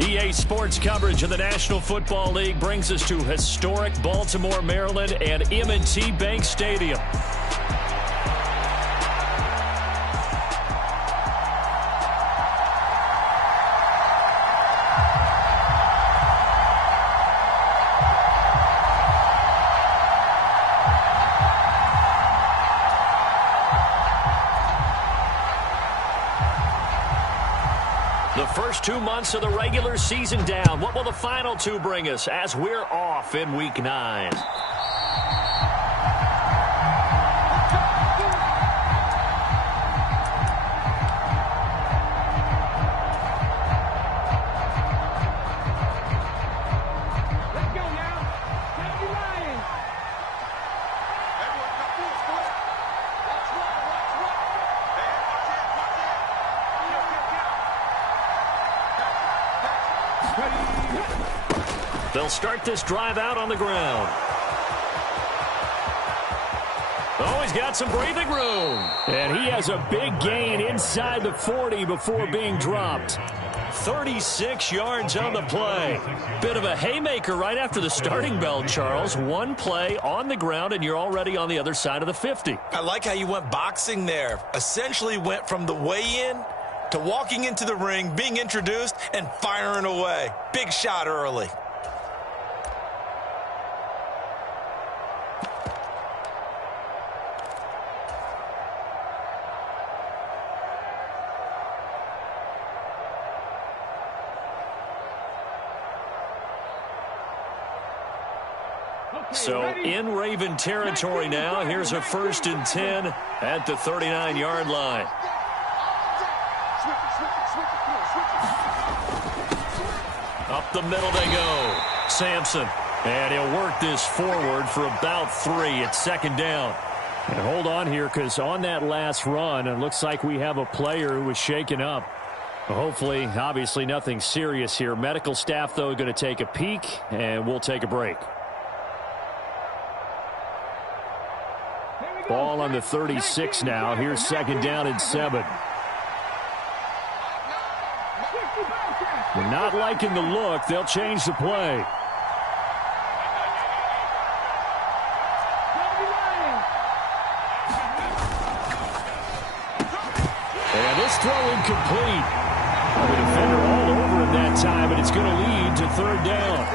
EA Sports coverage of the National Football League brings us to historic Baltimore, Maryland, and M&T Bank Stadium. The first 2 months of the regular season down. What will the final two bring us as we're off in Week 9? They'll start this drive out on the ground. Oh, he's got some breathing room. And he has a big gain inside the 40 before being dropped. 36 yards on the play. Bit of a haymaker right after the starting bell, Charles. One play on the ground, and you're already on the other side of the 50. I like how you went boxing there. Essentially went from the weigh-in to walking into the ring, being introduced, and firing away. Big shot early. So in Raven territory now. Here's a 1st and 10 at the 39-yard line. Up the middle they go. Sampson. And he'll work this forward for about 3 at 2nd down. And hold on here, because on that last run, it looks like we have a player who was shaken up. Hopefully, obviously nothing serious here. Medical staff, though, going to take a peek, and we'll take a break. Ball on the 36 now. Here's 2nd down and 7. We're not liking the look. They'll change the play. And this throw incomplete. The defender all over him that time, and it's going to lead to 3rd down.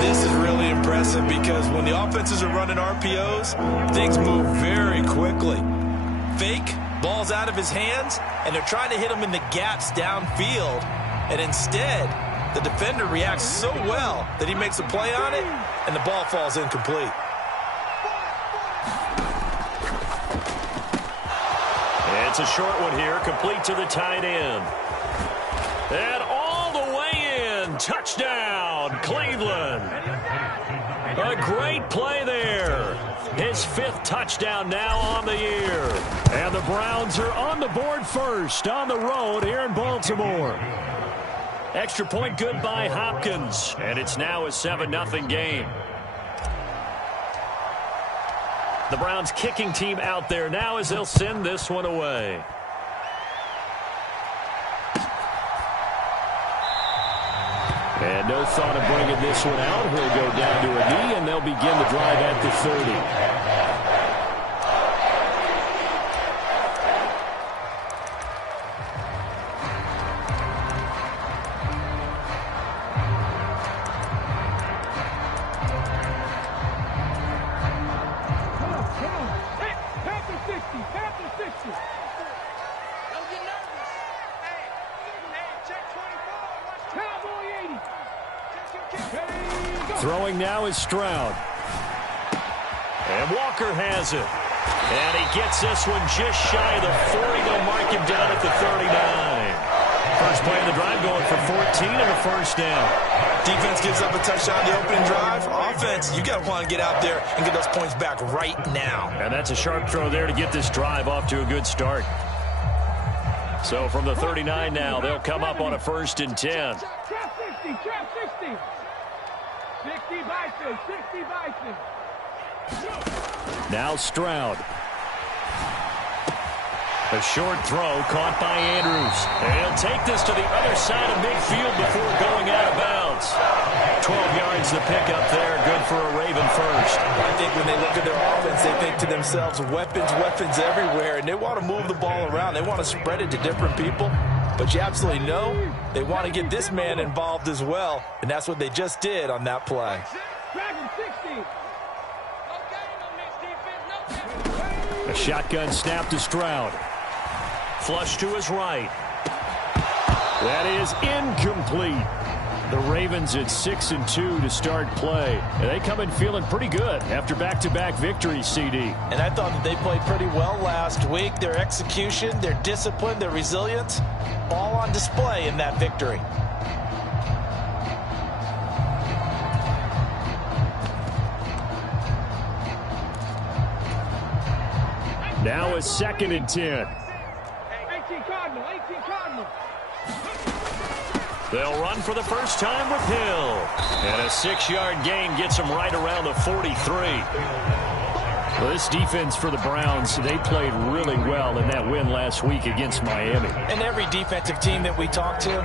This is really impressive because when the offenses are running RPOs, things move very quickly. Fake, ball's out of his hands, and they're trying to hit him in the gaps downfield. And instead, the defender reacts so well that he makes a play on it, and the ball falls incomplete. It's a short one here, complete to the tight end. And all the way in, touchdown, Cleveland. A great play there. His 5th touchdown now on the year. And the Browns are on the board first on the road here in Baltimore. Extra point good by Hopkins. And it's now a 7-0 game. The Browns kicking team out there now as they'll send this one away. And no thought of bringing this one out. He'll go down to a knee, and they'll begin the drive at the 30. Throwing now is Stroud. And Walker has it. And he gets this one just shy of the 40. They'll mark him down at the 39. First play of the drive going for 14 and a 1st down. Defense gives up a touchdown on the opening drive. Offense, you got to want to get out there and get those points back right now. And that's a sharp throw there to get this drive off to a good start. So from the 39 now, they'll come up on a 1st and 10. Trap 60, trap 60. 60 Bison, 60 Bison. Now Stroud. A short throw caught by Andrews. And he'll take this to the other side of midfield before going out of bounds. 12 yards to pick up there. Good for a Raven first. I think when they look at their offense, they think to themselves, weapons, weapons everywhere. And they want to move the ball around. They want to spread it to different people. But you absolutely know they want to get this man involved as well. And that's what they just did on that play. Dragon 60. A shotgun snap to Stroud. Flush to his right. That is incomplete. The Ravens at 6-2 to start play. And they come in feeling pretty good after back-to-back victories, CD. And I thought that they played pretty well last week. Their execution, their discipline, their resilience, all on display in that victory. Now a 2nd and 10. 18 Cardinal, 18 Cardinal. They'll run for the first time with Hill. And a 6-yard gain gets them right around the 43. Well, this defense for the Browns, they played really well in that win last week against Miami. And every defensive team that we talk to,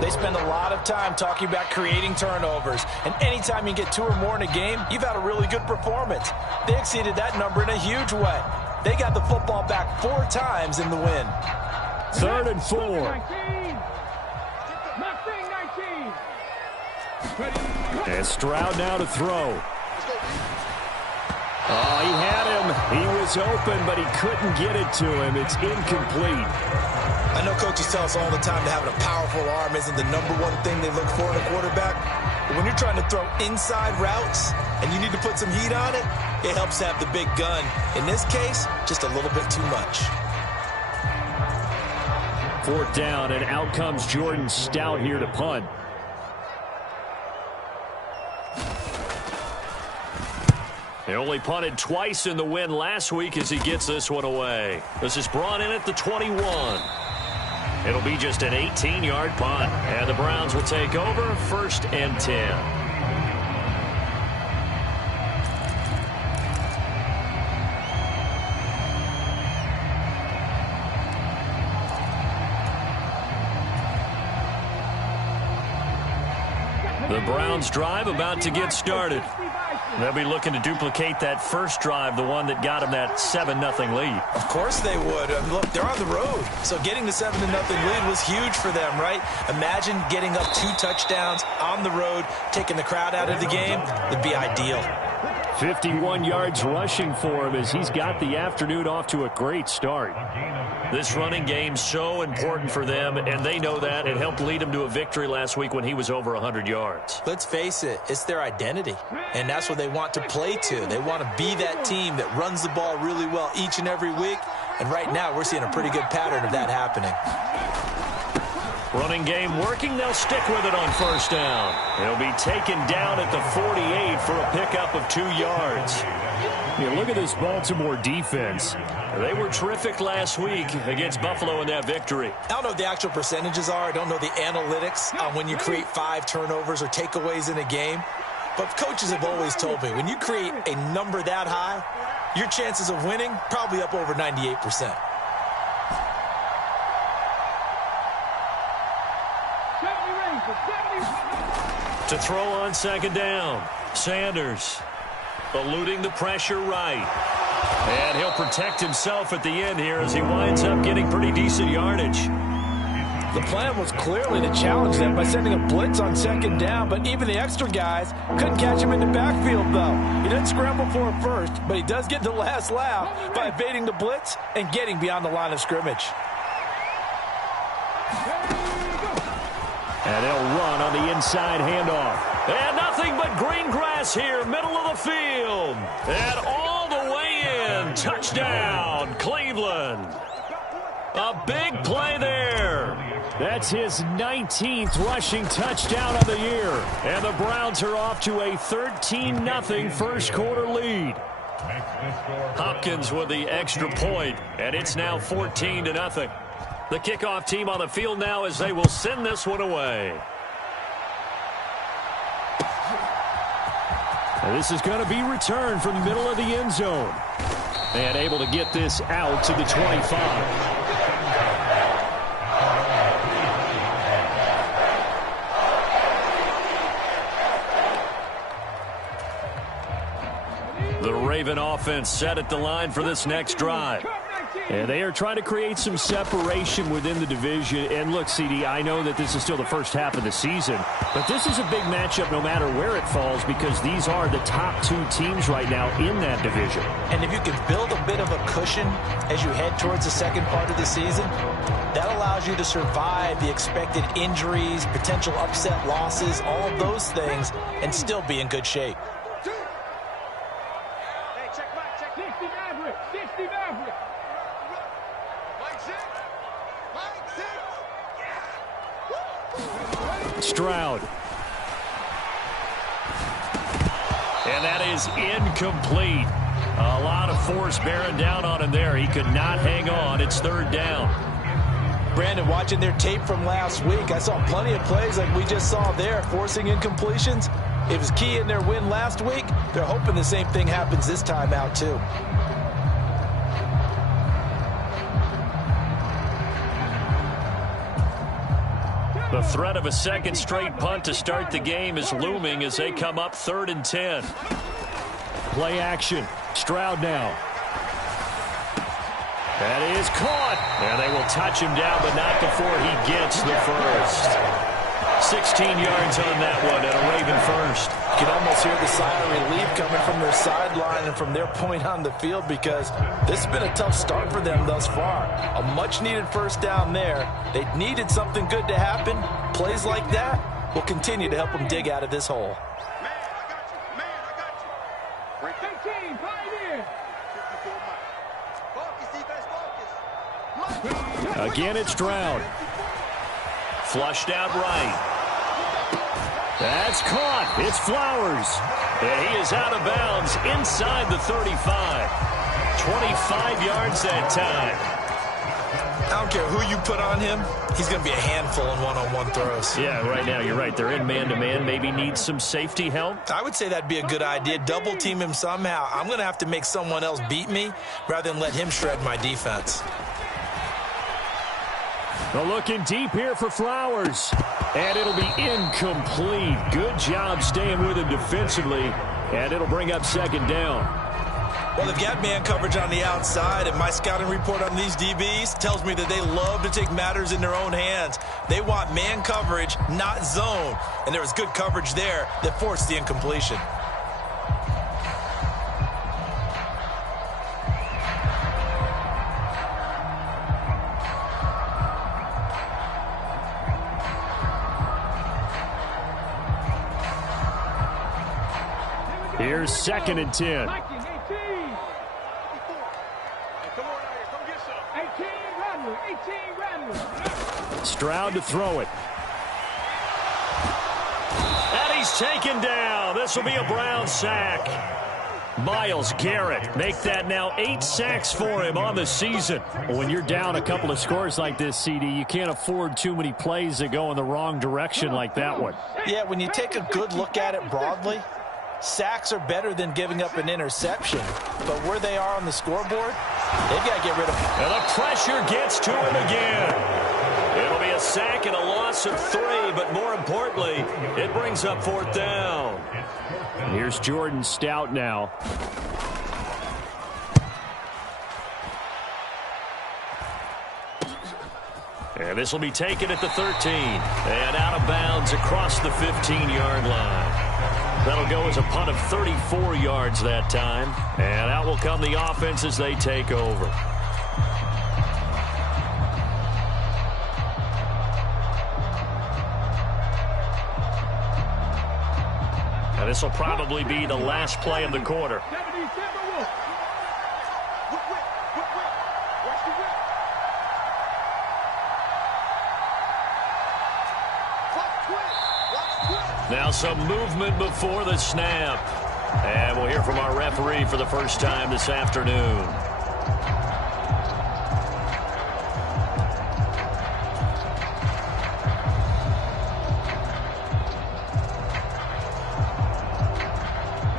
they spend a lot of time talking about creating turnovers. And anytime you get 2 or more in a game, you've had a really good performance. They exceeded that number in a huge way. They got the football back 4 times in the win. 3rd and 4. 19. Mustang 19. And Stroud now to throw. Oh, he had him. He was open, but he couldn't get it to him. It's incomplete. I know coaches tell us all the time that having a powerful arm isn't the #1 thing they look for in a quarterback. But when you're trying to throw inside routes and you need to put some heat on it, it helps to have the big gun. In this case, just a little bit too much. 4th down, and out comes Jordan Stout here to punt. They only punted twice in the win last week as he gets this one away. This is brought in at the 21. It'll be just an 18-yard punt, and the Browns will take over 1st and 10. The Browns drive about to get started. They'll be looking to duplicate that first drive, the one that got them that 7-0 lead. Of course they would. Look, they're on the road. So getting the 7-0 lead was huge for them, right? Imagine getting up 2 touchdowns on the road, taking the crowd out of the game. It'd be ideal. 51 yards rushing for him as he's got the afternoon off to a great start. This running game so important for them, and they know that. It helped lead them to a victory last week when he was over 100 yards. Let's face it, it's their identity, and that's what they want to play to. They want to be that team that runs the ball really well each and every week, and right now we're seeing a pretty good pattern of that happening. Running game working. They'll stick with it on 1st down. They'll be taken down at the 48 for a pickup of 2 yards. Yeah, look at this Baltimore defense. They were terrific last week against Buffalo in that victory. I don't know what the actual percentages are. I don't know the analytics on when you create 5 turnovers or takeaways in a game. But coaches have always told me, when you create a number that high, your chances of winning probably up over 98%. To throw on 2nd down, Sanders eluding the pressure right. And he'll protect himself at the end here as he winds up getting pretty decent yardage. The plan was clearly to challenge them by sending a blitz on 2nd down, but even the extra guys couldn't catch him in the backfield, though. He didn't scramble for it first, but he does get the last laugh by evading the blitz and getting beyond the line of scrimmage. And they'll run on the inside handoff. And nothing but green grass here, middle of the field. And all the way in. Touchdown, Cleveland. A big play there. That's his 19th rushing touchdown of the year. And the Browns are off to a 13-0 first quarter lead. Hopkins with the extra point, and it's now 14-0. The kickoff team on the field now as they will send this one away. And this is going to be returned from the middle of the end zone. And able to get this out to the 25. The Raven offense set at the line for this next drive. And they are trying to create some separation within the division. And look, CD, I know that this is still the first half of the season, but this is a big matchup no matter where it falls because these are the top two teams right now in that division. And if you can build a bit of a cushion as you head towards the second part of the season, that allows you to survive the expected injuries, potential upset losses, all of those things, and still be in good shape. Stroud. And that is incomplete. A lot of force bearing down on him there. He could not hang on. It's third down. Brandon, watching their tape from last week, I saw plenty of plays like we just saw there, forcing incompletions. It was key in their win last week. They're hoping the same thing happens this time out, too. The threat of a second straight punt to start the game is looming as they come up 3rd and 10. Play action. Stroud now. That is caught. And they will touch him down, but not before he gets the first. 16 yards on that one and a Raven first. You can almost hear the sigh of relief coming from their sideline and from their point on the field because this has been a tough start for them thus far. A much-needed first down there. They needed something good to happen. Plays like that will continue to help them dig out of this hole. Again, it's Stroud. Flushed out right. That's caught. It's Flowers. And he is out of bounds inside the 35. 25 yards that time. I don't care who you put on him. He's going to be a handful in one-on-one throws. Yeah, right now you're right. They're in man-to-man. Maybe needs some safety help. I would say that'd be a good idea. Double team him somehow. I'm going to have to make someone else beat me rather than let him shred my defense. They're looking deep here for Flowers. And it'll be incomplete. Good job staying with him defensively. And it'll bring up second down. Well, they've got man coverage on the outside, and my scouting report on these DBs tells me that they love to take matters in their own hands. They want man coverage, not zone. And there was good coverage there that forced the incompletion. Here's 2nd and 10. Stroud to throw it. And he's taken down. This will be a Brown sack. Myles Garrett make that now 8 sacks for him on the season. When you're down a couple of scores like this, CD, you can't afford too many plays that go in the wrong direction like that one. Yeah, when you take a good look at it broadly, sacks are better than giving up an interception. But where they are on the scoreboard, they've got to get rid of them. And the pressure gets to him again. It'll be a sack and a loss of 3, but more importantly, it brings up 4th down. And here's Jordan Stout now. And this will be taken at the 13. And out of bounds across the 15-yard line. That'll go as a punt of 34 yards that time. And out will come the offense as they take over. And this will probably be the last play of the quarter. Now some movement before the snap. And we'll hear from our referee for the first time this afternoon.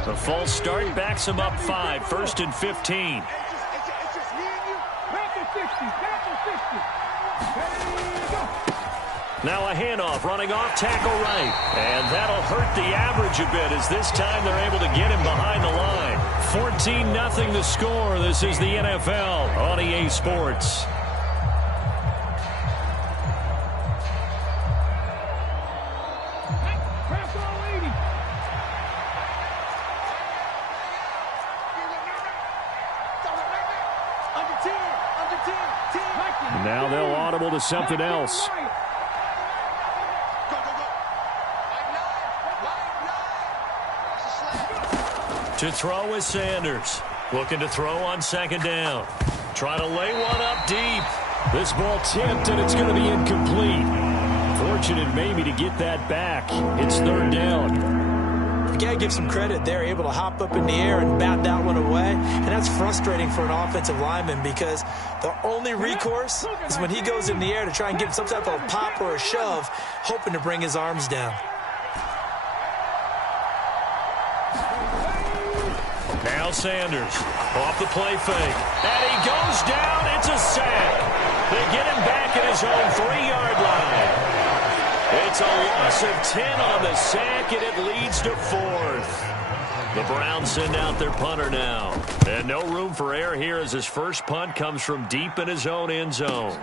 The false start backs him up 5, 1st and 15. Now a handoff, running off tackle right. And that'll hurt the average a bit as this time they're able to get him behind the line. 14-0 the score. This is the NFL on EA Sports. Now they'll audible to something else. To throw is Sanders. Looking to throw on second down. Trying to lay one up deep. This ball tipped, and it's going to be incomplete. Fortunate maybe to get that back. It's third down. You got to give some credit. They're able to hop up in the air and bat that one away. And that's frustrating for an offensive lineman because the only recourse is when he goes in the air to try and get some type of a pop or a shove, hoping to bring his arms down. Now Sanders off the play fake. And he goes down. It's a sack. They get him back at his own 3-yard line. It's a loss of 10 on the sack, and it leads to 4th. The Browns send out their punter now. And no room for error here as his first punt comes from deep in his own end zone.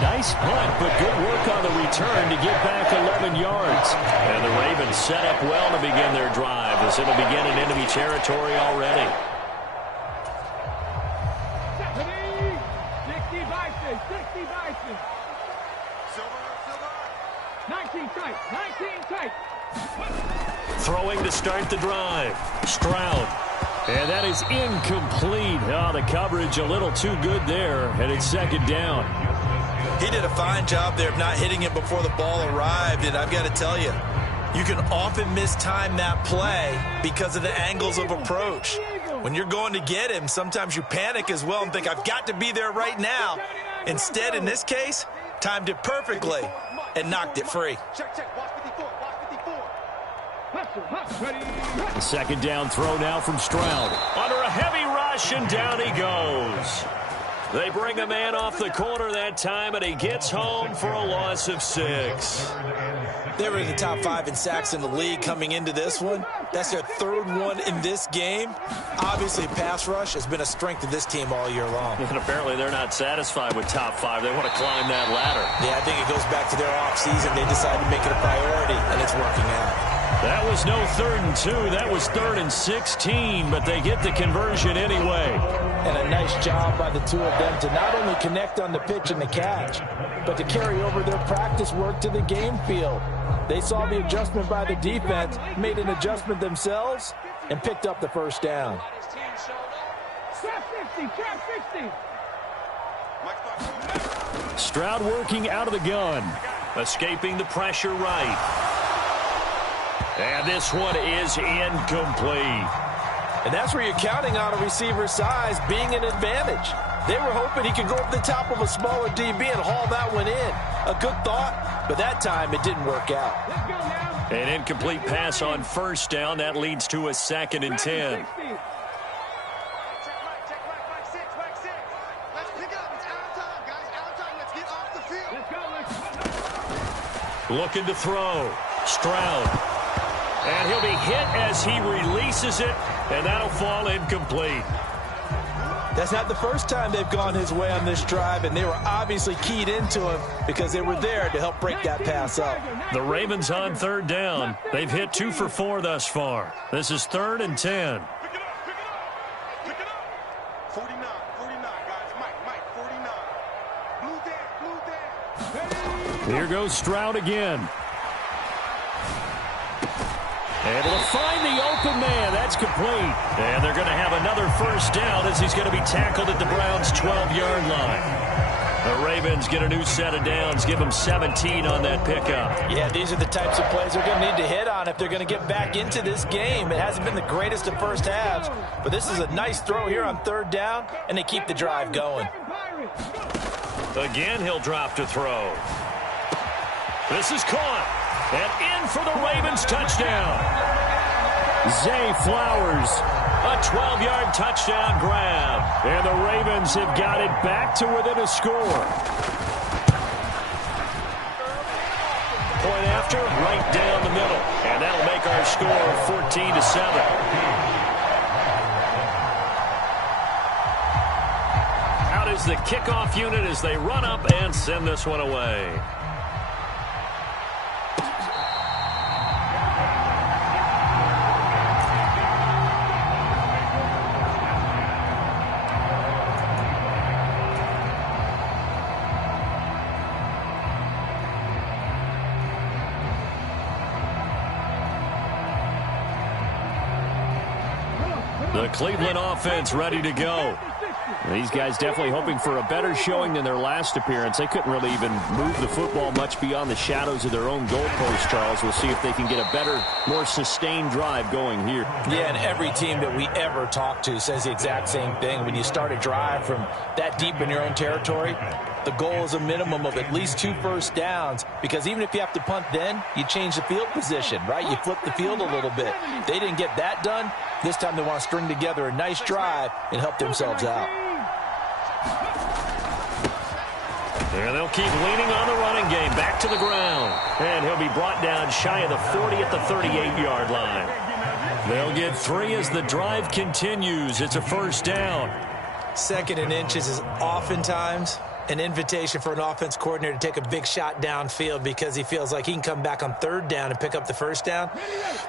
Nice punt, but good work on the return to get back 11 yards. And the Ravens set up well to begin their drive as it'll begin in enemy territory already. 19 tight. Throwing to start the drive. Stroud. And that is incomplete. Oh, the coverage a little too good there, and it's second down. He did a fine job there of not hitting it before the ball arrived, and I've got to tell you, you can often mistime that play because of the angles of approach. When you're going to get him, sometimes you panic as well and think, I've got to be there right now. Instead, in this case, timed it perfectly and knocked it free. The second down throw now from Stroud. Under a heavy rush, and down he goes. They bring a man off the corner that time, and he gets home for a loss of 6. They were in the top 5 in sacks in the league coming into this one. That's their 3rd one in this game. Obviously, pass rush has been a strength of this team all year long. And apparently they're not satisfied with top 5. They want to climb that ladder. Yeah, I think it goes back to their offseason. They decided to make it a priority, and it's working out. That was no 3rd and 2. That was 3rd and 16, but they get the conversion anyway. And a nice job by the two of them to not only connect on the pitch and the catch, but to carry over their practice work to the game field. They saw the adjustment by the defense, made an adjustment themselves, and picked up the first down. Stroud working out of the gun, escaping the pressure right. And this one is incomplete. And that's where you're counting on a receiver's size being an advantage. They were hoping he could go up the top of a smaller DB and haul that one in. A good thought, but that time it didn't work out. An incomplete pass on first down. That leads to a 2nd and 10. Looking to throw. Stroud. And he'll be hit as he releases it, and that'll fall incomplete. That's not the first time they've gone his way on this drive, and they were obviously keyed into him because they were there to help break that pass up. The Ravens on 3rd down. They've hit 2 for 4 thus far. This is 3rd and 10. Pick it up. 49, guys. Mike, 49. Blue down. Here goes Stroud again. Able to find the open man. That's complete. And they're going to have another first down as he's going to be tackled at the Browns' 12-yard line. The Ravens get a new set of downs, give them 17 on that pickup. Yeah, these are the types of plays they're going to need to hit on if they're going to get back into this game. It hasn't been the greatest of first halves, but this is a nice throw here on 3rd down, and they keep the drive going. Again, he'll drop to throw. This is caught. And in for the Ravens touchdown. Zay Flowers, a 12-yard touchdown grab. And the Ravens have got it back to within a score. Point after, right down the middle. And that'll make our score 14-7. Out is the kickoff unit as they run up and send this one away. The Cleveland offense ready to go. These guys definitely hoping for a better showing than their last appearance. They couldn't really even move the football much beyond the shadows of their own goalpost, Charles. We'll see if they can get a better, more sustained drive going here. Yeah, and every team that we ever talk to says the exact same thing. When you start a drive from that deep in your own territory, the goal is a minimum of at least 2 first downs, because even if you have to punt then, you change the field position, right? You flip the field a little bit. They didn't get that done. This time they want to string together a nice drive and help themselves out. And they'll keep leaning on the running game. Back to the ground. And he'll be brought down shy of the 40 at the 38-yard line. They'll get 3 as the drive continues. It's a first down. 2nd and inches is oftentimes an invitation for an offense coordinator to take a big shot downfield because he feels like he can come back on 3rd down and pick up the first down.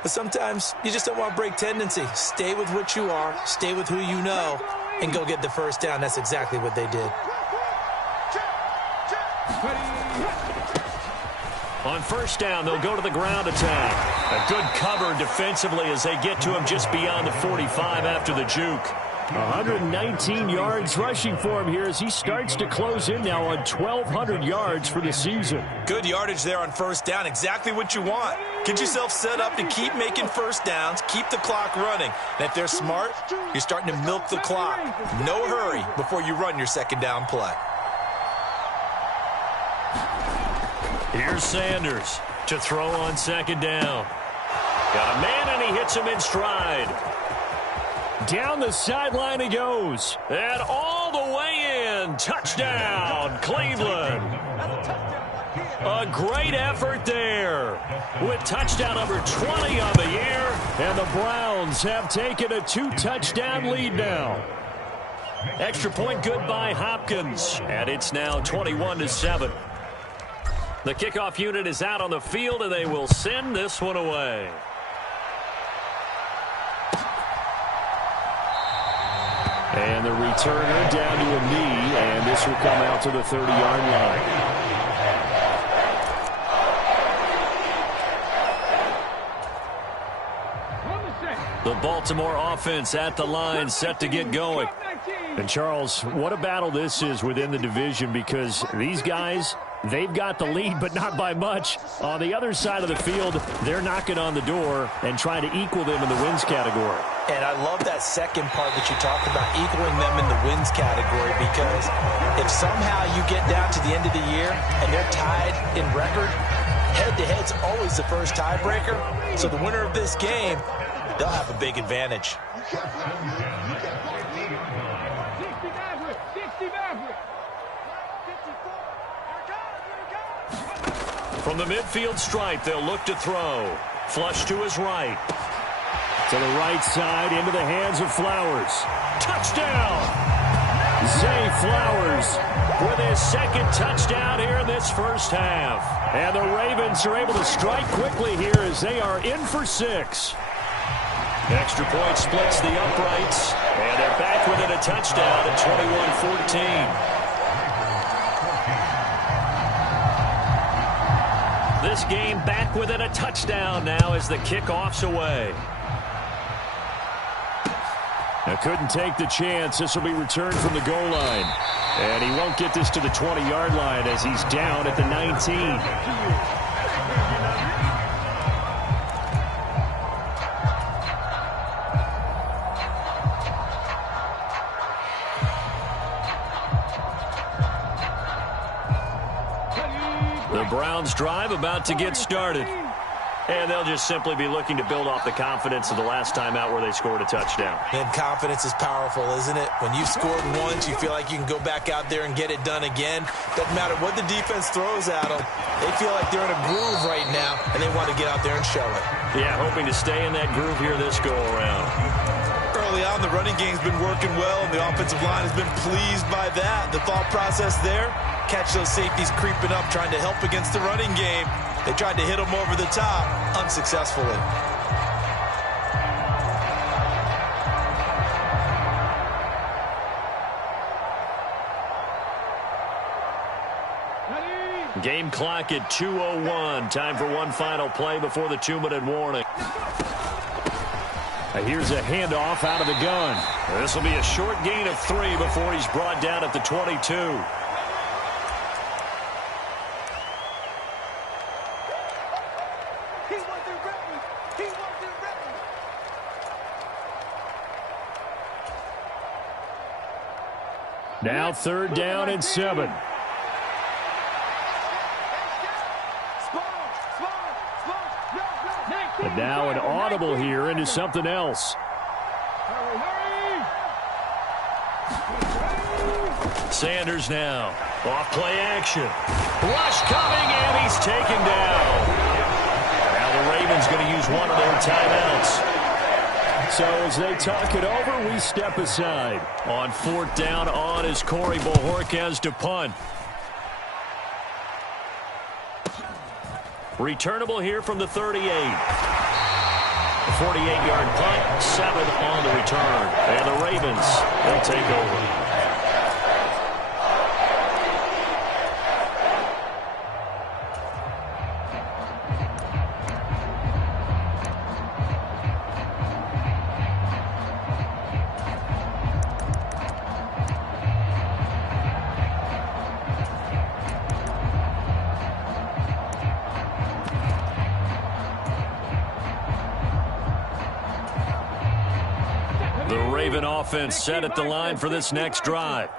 But sometimes you just don't want to break tendency. Stay with what you are, stay with who you know, and go get the first down. That's exactly what they did. On first down, they'll go to the ground attack. A good cover defensively as they get to him just beyond the 45 after the juke. 119 yards rushing for him here as he starts to close in now on 1,200 yards for the season. Good yardage there on first down. Exactly what you want. Get yourself set up to keep making first downs, keep the clock running. And if they're smart, you're starting to milk the clock. No hurry before you run your 2nd down play. Here's Sanders to throw on 2nd down. Got a man, and he hits him in stride. Down the sideline he goes. And all the way in. Touchdown, Cleveland. A great effort there. With touchdown number 20 on the year. And the Browns have taken a 2-touchdown lead now. Extra point good by Hopkins. And it's now 21-7. The kickoff unit is out on the field, and they will send this one away. And the returner down to a knee, and this will come out to the 30-yard line. The Baltimore offense at the line, set to get going. And, Charles, what a battle this is within the division, because these guys, they've got the lead, but not by much. On the other side of the field, they're knocking on the door and trying to equal them in the wins category. And I love that second part that you talked about, equaling them in the wins category, because if somehow you get down to the end of the year and they're tied in record, head-to-head's always the first tiebreaker. So the winner of this game, they'll have a big advantage. From the midfield stripe, they'll look to throw. Flush to his right. To the right side, into the hands of Flowers. Touchdown! Zay Flowers with his 2nd touchdown here in this first half. And the Ravens are able to strike quickly here as they are in for 6. Extra point splits the uprights, and they're back within a touchdown at 21-14. This game back within a touchdown now as the kickoff's away. Now couldn't take the chance. This will be returned from the goal line. And he won't get this to the 20-yard line as he's down at the 19. The Browns drive about to get started. And they'll just simply be looking to build off the confidence of the last time out where they scored a touchdown. And confidence is powerful, isn't it? When you've scored once, you feel like you can go back out there and get it done again. Doesn't matter what the defense throws at them. They feel like they're in a groove right now, and they want to get out there and show it. Yeah, hoping to stay in that groove here this go-around. Early on, the running game's been working well, and the offensive line has been pleased by that. The thought process there, catch those safeties creeping up, trying to help against the running game. They tried to hit them over the top, unsuccessfully. Game clock at 2:01. Time for one final play before the 2-minute warning. Here's a handoff out of the gun. This will be a short gain of 3 before he's brought down at the 22. Now 3rd down and 7. And now an audible here into something else. Sanders now. Off play action. Rush coming, and he's taken down. Now the Ravens going to use one of their timeouts. So as they talk it over, we step aside. On 4th down, on is Corey Bojorquez to punt. Returnable here from the 38. 48-yard punt, 7 on the return. And the Ravens will take over. Offense set at the line for this next drive.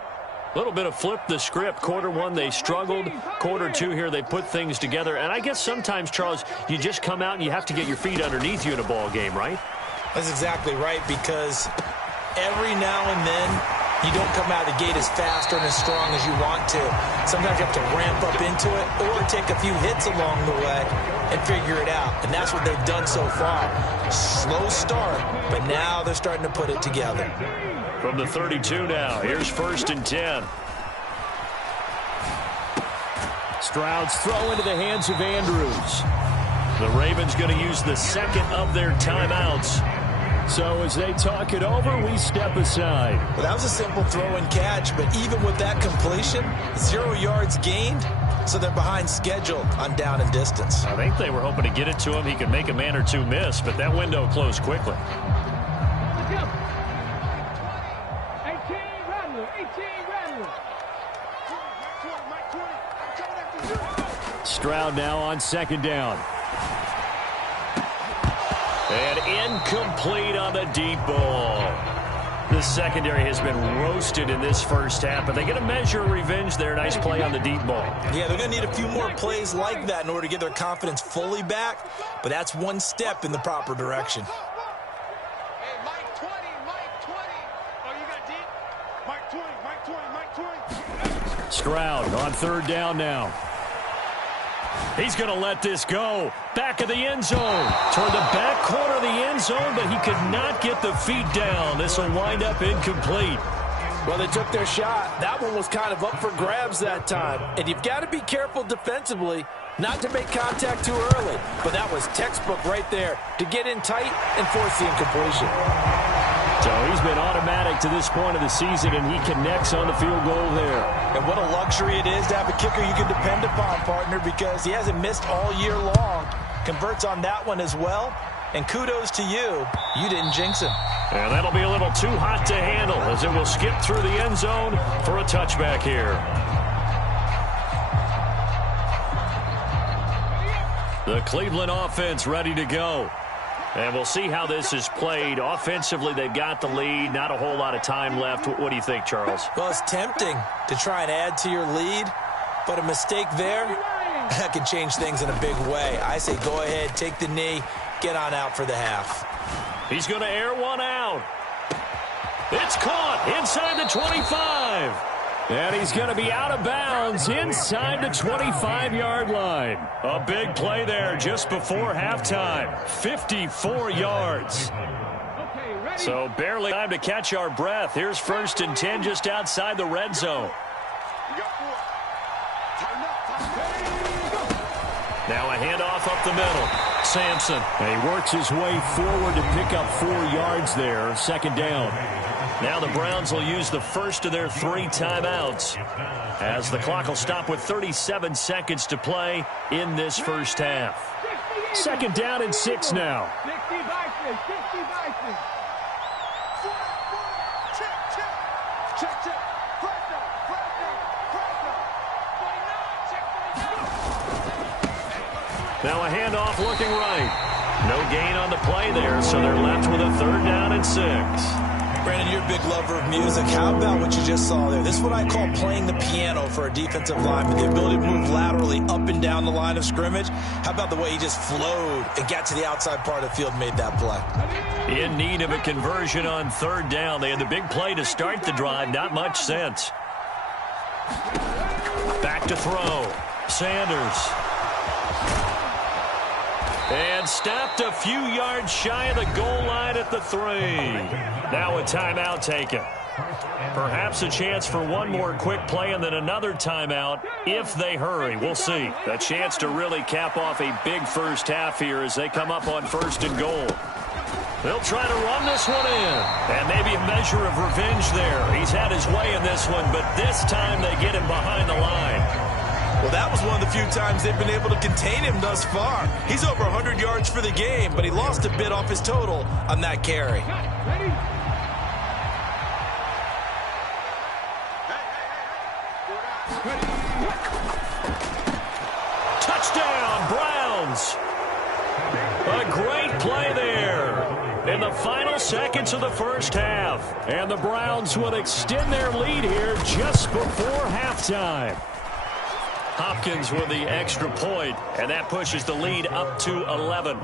A little bit of flip the script. Quarter 1, they struggled. Quarter 2 here, they put things together. And I guess sometimes, Charles, you just come out and you have to get your feet underneath you in a ball game, right? That's exactly right, because every now and then you don't come out of the gate as fast or as strong as you want to. Sometimes you have to ramp up into it or take a few hits along the way and figure it out. And that's what they've done so far. Slow start, but now they're starting to put it together. From the 32 now, here's 1st and 10. Stroud's throw into the hands of Andrews. The Ravens going to use the 2nd of their timeouts. So as they talk it over, we step aside. Well, that was a simple throw and catch, but even with that completion, 0 yards gained, so they're behind schedule on down and distance. I think they were hoping to get it to him. He could make a man or two miss, but that window closed quickly. 18 Rattler. Stroud now on 2nd down. And incomplete on the deep ball. The secondary has been roasted in this first half, but they get a measure of revenge there. Nice play on the deep ball. Yeah, they're going to need a few more plays like that in order to get their confidence fully back, but that's one step in the proper direction. Hey, Mike 20. Oh, you got deep? Mike 20. Stroud on 3rd down now. He's going to let this go. Back of the end zone. Toward the back corner of the end zone, but he could not get the feet down. This will wind up incomplete. Well, they took their shot. That one was kind of up for grabs that time. And you've got to be careful defensively not to make contact too early. But that was textbook right there to get in tight and force the incompletion. So he's been automatic to this point of the season, and he connects on the field goal there. And what a luxury it is to have a kicker you can depend upon, partner, because he hasn't missed all year long. Converts on that one as well. And kudos to you. You didn't jinx him. And that'll be a little too hot to handle as it will skip through the end zone for a touchback here. The Cleveland offense ready to go. And we'll see how this is played. Offensively, they've got the lead. Not a whole lot of time left. What do you think, Charles? Well, it's tempting to try and add to your lead, but a mistake there That could change things in a big way. I say go ahead, take the knee, get on out for the half. He's going to air one out. It's caught inside the 25. And he's going to be out of bounds inside the 25-yard line. A big play there just before halftime. 54 yards. So barely time to catch our breath. Here's 1st and 10 just outside the red zone. Now a handoff up the middle. Sampson. And he works his way forward to pick up 4 yards there. 2nd down. Now the Browns will use the first of their 3 timeouts as the clock will stop with 37 seconds to play in this first half. 2nd down and 6 now. 60 Bison, 60 Bison. Now a handoff looking right. No gain on the play there, so they're left with a 3rd down and 6. Brandon, you're a big lover of music. How about what you just saw there? This is what I call playing the piano for a defensive lineman. The ability to move laterally up and down the line of scrimmage. How about the way he just flowed and got to the outside part of the field and made that play? In need of a conversion on 3rd down. They had the big play to start the drive. Not much sense. Back to throw. Sanders. And stopped a few yards shy of the goal line at the 3. Now a timeout taken. Perhaps a chance for one more quick play and then another timeout if they hurry. We'll see. A chance to really cap off a big first half here as they come up on 1st and goal. They'll try to run this one in. And maybe a measure of revenge there. He's had his way in this one, but this time they get him behind the line. Well, that was one of the few times they've been able to contain him thus far. He's over 100 yards for the game, but he lost a bit off his total on that carry. Touchdown, Browns. A great play there in the final seconds of the first half. And the Browns will extend their lead here just before halftime. Hopkins with the extra point, and that pushes the lead up to 11.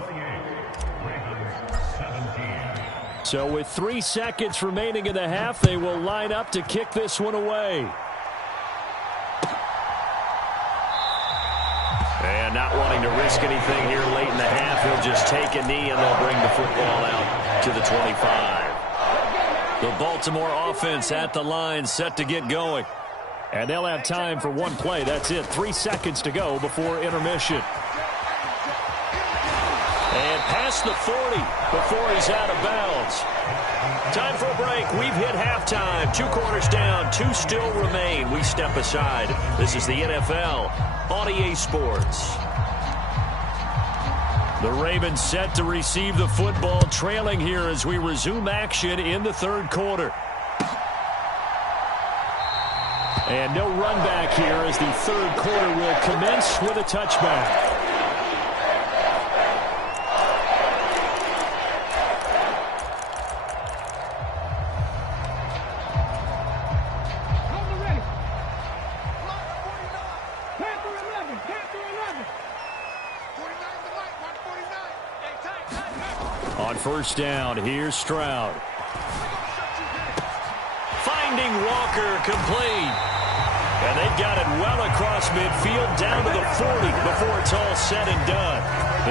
So with 3 seconds remaining in the half, they will line up to kick this one away. And not wanting to risk anything here late in the half, he'll just take a knee and they'll bring the football out to the 25. The Baltimore offense at the line, set to get going. And they'll have time for one play. That's it. 3 seconds to go before intermission. And past the 40 before he's out of bounds. Time for a break. We've hit halftime. 2 quarters down. 2 still remain. We step aside. This is the NFL on EA Sports. The Ravens set to receive the football, trailing here as we resume action in the 3rd quarter. And no run back here as the 3rd quarter will commence with a touchback. On 1st down, here's Stroud. Finding Walker, complete. And they've got it well across midfield down to the 40 before it's all said and done.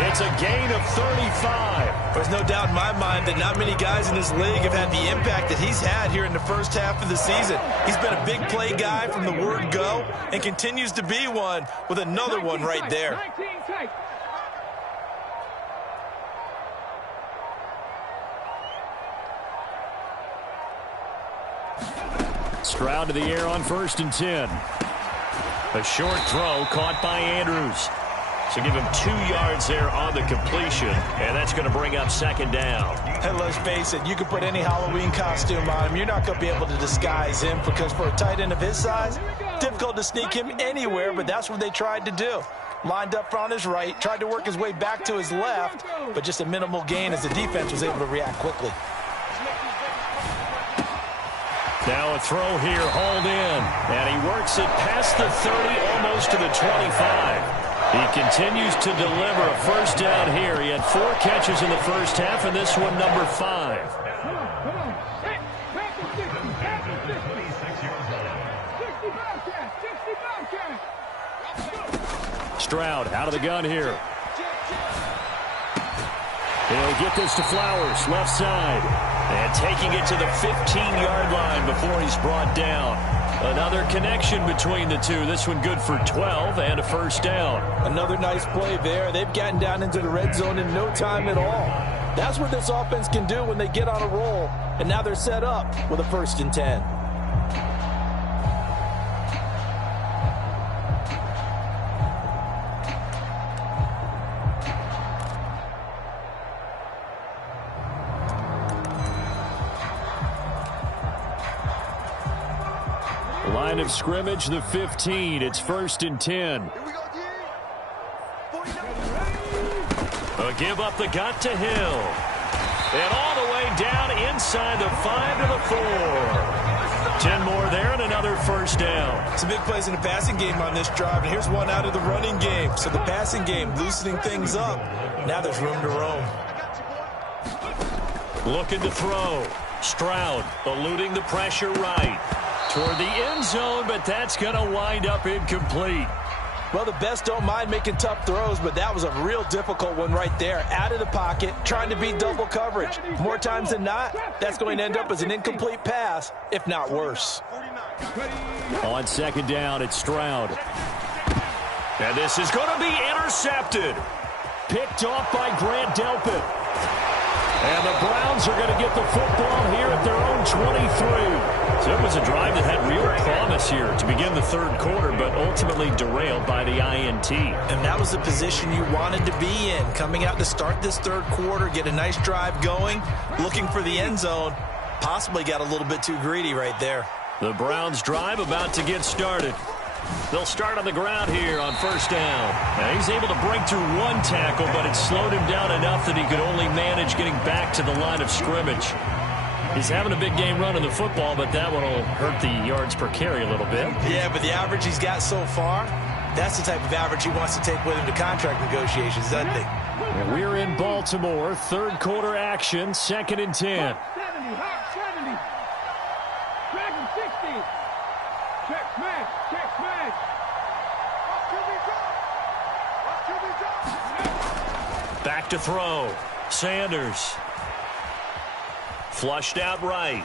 It's a gain of 35. There's no doubt in my mind that not many guys in this league have had the impact that he's had here in the first half of the season. He's been a big play guy from the word go and continues to be one with another one right there. Stroud to the air on 1st and 10. A short throw caught by Andrews. So give him 2 yards there on the completion, and that's going to bring up 2nd down. And let's face it, you can put any Halloween costume on him. You're not going to be able to disguise him because for a tight end of his size, difficult to sneak him anywhere, but that's what they tried to do. Lined up on his right, tried to work his way back to his left, but just a minimal gain as the defense was able to react quickly. Now a throw here, hauled in, and he works it past the 30, almost to the 25. He continues to deliver a first down here. He had 4 catches in the first half, and this one number 5. Come on. Hey, back to 60. Back to 60. 60 Bobcats. 60 Bobcats. Stroud out of the gun here. He'll get this to Flowers, left side. And taking it to the 15-yard line before he's brought down. Another connection between the two. This one good for 12 and a first down. Another nice play there. They've gotten down into the red zone in no time at all. That's what this offense can do when they get on a roll. And now they're set up with a 1st and 10. Line of scrimmage, the 15. It's 1st and 10. A give up the gut to Hill. And all the way down inside the 5 to the 4. 10 more there and another first down. Some big plays in the passing game on this drive. And here's one out of the running game. So the passing game loosening things up. Now there's room to roam. Looking to throw. Stroud eluding the pressure right. Toward the end zone, but that's going to wind up incomplete. Well, the best don't mind making tough throws, but that was a real difficult one right there. Out of the pocket, trying to beat double coverage. More times than not, that's going to end up as an incomplete pass, if not worse. On 2nd down, it's Stroud. And this is going to be intercepted. Picked off by Grant Delpit. And the Browns are going to get the football here at their own 23. So it was a drive that had real promise here to begin the 3rd quarter, but ultimately derailed by the INT. And that was the position you wanted to be in. Coming out to start this 3rd quarter, get a nice drive going, looking for the end zone. Possibly got a little bit too greedy right there. The Browns drive about to get started. They'll start on the ground here on 1st down. Now he's able to break through 1 tackle, but it slowed him down enough that he could only manage getting back to the line of scrimmage. He's having a big game running the football, but that one will hurt the yards per carry a little bit. Yeah, but the average he's got so far, that's the type of average he wants to take with him to contract negotiations, doesn't he? And we're in Baltimore, 3rd quarter action, 2nd and 10. Hot 70. Hot 70. Dragon 60. Check smash. Check smash. Back to throw. Sanders. Flushed out right.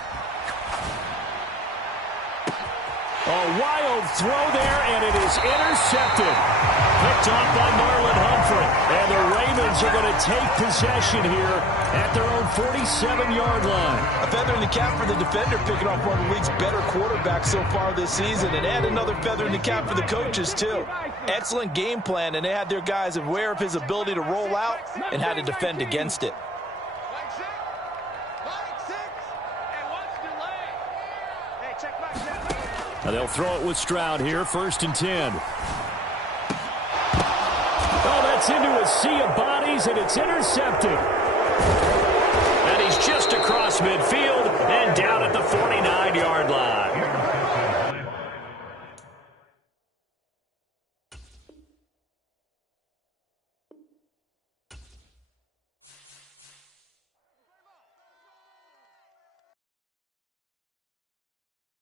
A wild throw there, and it is intercepted. Picked off by Marlon Humphrey. And the Ravens are going to take possession here at their own 47-yard line. A feather in the cap for the defender, picking off one of the league's better quarterbacks so far this season, and add another feather in the cap for the coaches, too. Excellent game plan, and they had their guys aware of his ability to roll out and how to defend against it. Now they'll throw it with Stroud here, 1st and 10. Oh, that's into a sea of bodies, and it's intercepted. And he's just across midfield and down at the 49-yard line.